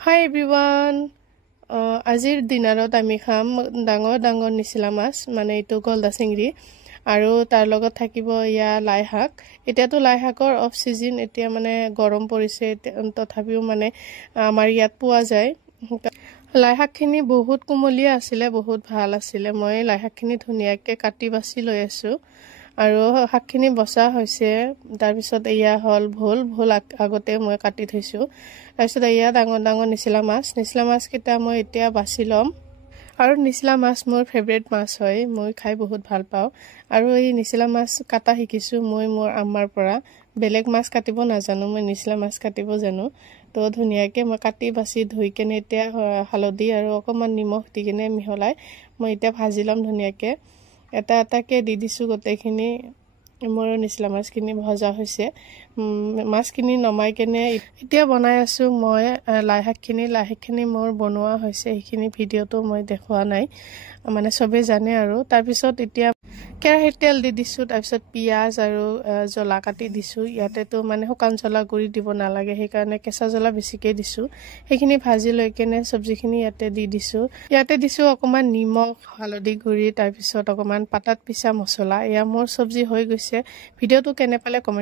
Hi everyone. আজিৰ দিনাৰত আমি খাম ডাঙৰ নিছিলা মাছ মানে এইটো গলদা চিংৰি আৰু তাৰ লগত থাকিব ইয়া লাই শাক এতিয়াতো লাই শাকৰ অফ সিজন এতিয়া মানে গৰম পৰিছে তথাপিও মানে আমাৰ ইয়াত পোৱা যায় লাই শাকখিনি বহুত কুমলীয়া আছিল বহুত ভাল আছিল মই লাই শাকখিনি ধুনিয়াকৈ কাটি বাছি লৈ আছো আৰু শাকখিনি বসা হৈছে তাৰ পিছত এয়া হল ভোল আগতে মই কাটি থৈছো তাৰ পিছত এয়া ডাঙৰ নিছিলা মাছ কিটা মই এতিয়া বাছি লম আৰু নিছিলা মাছ মোৰ ফেভাৰিট মাছ হয় মই খাই বহুত ভাল পাও আৰু এই নিছিলা মাছ কাটা শিকিছো মই মোৰ আম্মাৰ পৰা বেলেগ মাছ কাটিব নাজানো মই নিছিলা মাছ কাটিব জানো তো ধুনিয়াকৈ মই কাটি বাছি ধুই কেনে এতিয়া হালধি আৰু অকমান নিমখ দি কেনে মিহলাই মই এতিয়া ভাজি লম ধুনিয়াকৈ এটাকে দি দিছো গটেখিনি মোৰ নিছিলা মাছখিনি ভজা হৈছে মাছখিনি নমাই কেনে এতিয়া বনাই আছো মই লাই শাকখিনি মোৰ বনোৱা হৈছে এইখিনি ভিডিওটো মই দেখুৱা নাই মানে সবে জানে আৰু তাৰ পিছত এতিয়া কেৰাহীত তেল দি দিছো তাৰ পিছত পিয়াজ আৰু জলা কাটি দিছো ইয়াতে তো মানে শুকান জলা গুৰি দিব নালাগে সেই কাৰণে কেঁচা জলা বেছিকৈ দিছো সেইখিনি ভাজি লৈ কেনে সবজিখিনি ইয়াতে দি দিছো অকমান নিমখ হালধি গুৰি তাৰ পিছত অকমান পাতাত পিসা মছলা এয়া মোৰ সবজি হৈ গৈছে ভিডিওটো কেনে পালে কমেন্ট